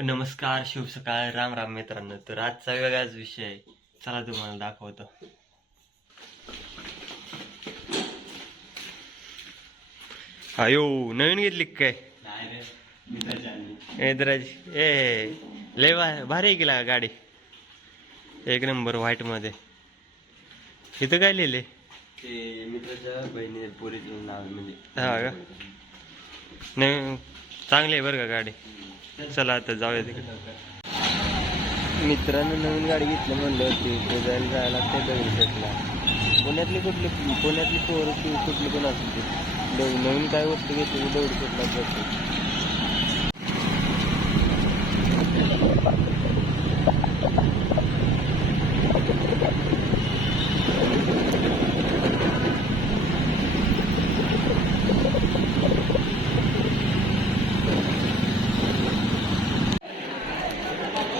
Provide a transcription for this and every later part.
नमस्कार, शुभ सकाळ, राम राम मित्रांनो. तर आजचा वेगळाच विषय आहे. चला तुम्हाला दाखवतो. अयो नवीन घेतली काय? लय भारी आहे गेला गाडी, एक नंबर व्हाईट मध्ये. इथं काय लिहिले? ते मित्राच्या बहिणी पोरीचं नाव म्हणजे. हा का? नाही, चांगली आहे बरं का गाडी. चला आता जाऊया तिकडे. मित्रांनो नवीन गाडी घेतली म्हणलं होती, जायला जायला ते दगडूशेठला. पुण्यातली पुण्यातली पोरं कुठली पण असते, नवीन काय वस्तू घेतली की दगडूशेठला जाते.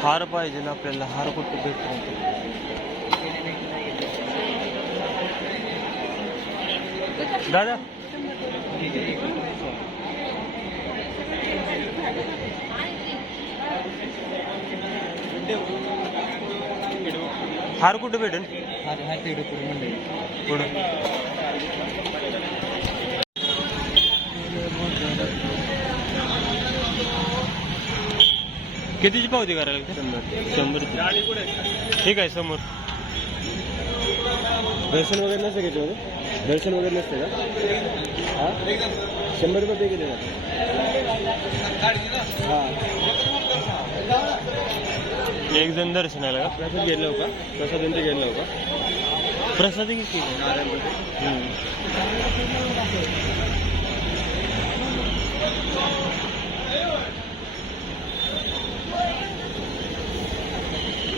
हार पाहिजे ना आपल्याला, हार कुठं भेटतो? दादा हार कुठं भेटेल? पुढं कितीची पावती करायला लागते? 100. ठीक आहे. समोर दर्शन वगैरे नसते का त्यामध्ये? दर्शन वगैरे नसते का? हा, 100 रुपये पे केले ना. हा, एक जण दर्शनाला का? प्रसाद गेलो का? प्रसाद यांचे गेलो का? प्रसाद किती?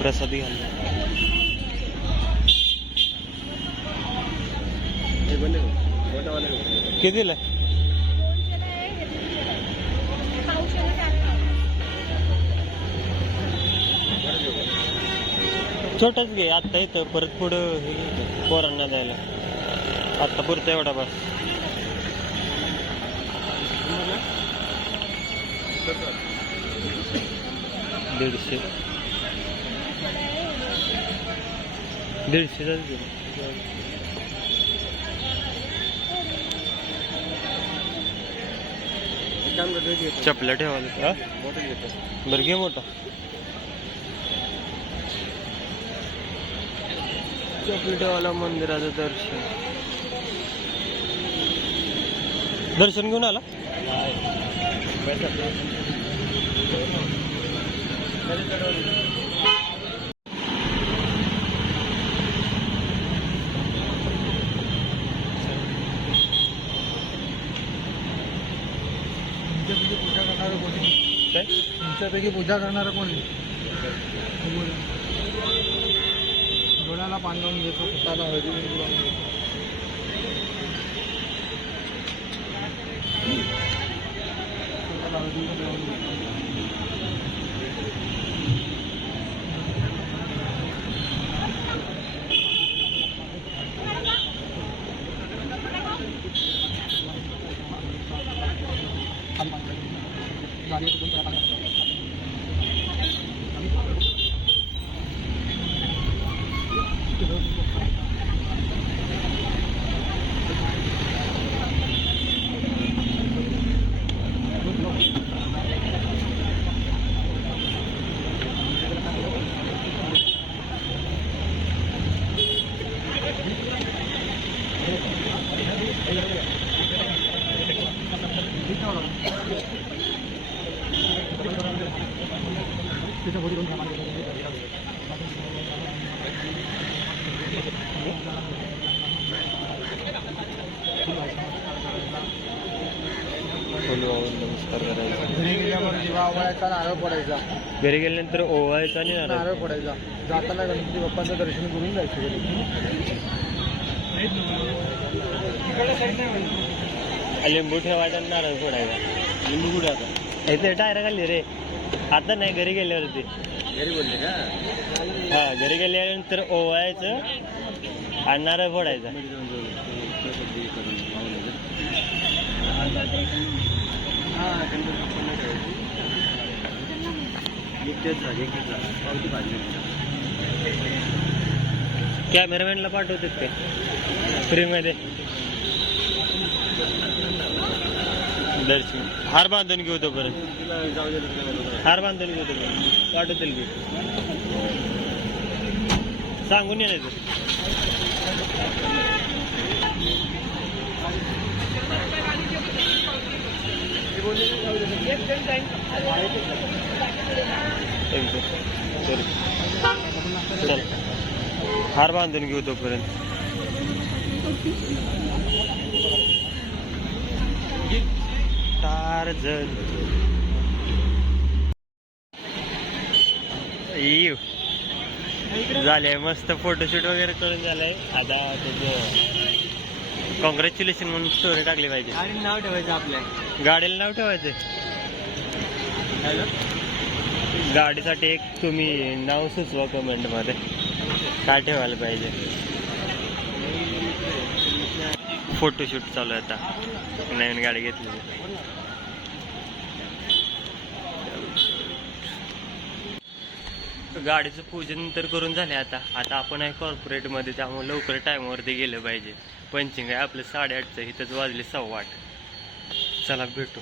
प्रसाद घाल. कितीला? छोटाच घे आत्ता येतं, परत पुढं पोरांना द्यायला. आत्ता पुरतं एवढा बस. दीडशे चपल्या ठेवायला. बरं घे मोठा. चपली ठेवायला मंदिराचं दर्शन घेऊन आला. तुमच्यापैकी पूजा करणारं कोण? डोळ्याला पाणी लावून घेतो, स्वतःला हळदी लावून घेतो. नमस्कार करायचा. घरी गेल्यावर दिवा ओवाळायचा, नारळ पडायचा. घरी गेल्यानंतर ओवाळायचा आणि नारळ पडायचा. जाताना गणपती बाप्पाचं दर्शन करून जायचं घरी. लिंबू ठेवायचा आणि नारळ फोडायचा. लिंबू कुठे आता? इथे टायर खाल्ली रे. आता नाही, घरी गेल्यावरती. घरी बोलले का? हा, घरी गेल्यानंतर ओवाळायचं आणि नारळ फोडायचा. तेच झाले की पावती भाजी कॅमेरामॅनला पाठवतात काय फ्रीमध्ये दर्शन हार बांधून घेऊ तोपर्यंत तिला जाऊ दे हार बांधून घेऊ तोपर्यंत पाठवतील की सांगून येणार चल हार बांधून घेऊ तोपर्यंत टार्झन येऊ झाले मस्त फोटोशूट वगैरे करून झालंय आता त्याचं कॉंग्रॅच्युलेशन म्हणून स्टोरी टाकली पाहिजे आणि नाव ठेवायचं आपल्या गाडीला नाव ठेवायचं गाडीसाठी एक तुम्ही नाव सुचवा कमेंट मध्ये काय ठेवायला पाहिजे फोटोशूट चालू आहे आता नवीन गाडी घेतली गाडीचं पूजन तर करून झाले आता आपण आहे कॉर्पोरेट मध्ये त्यामुळे लवकर टाइमवरती गेलं पाहिजे पंचिंग आहे आपलं 8:30 इथंच वाजले 8:15 चला भेटू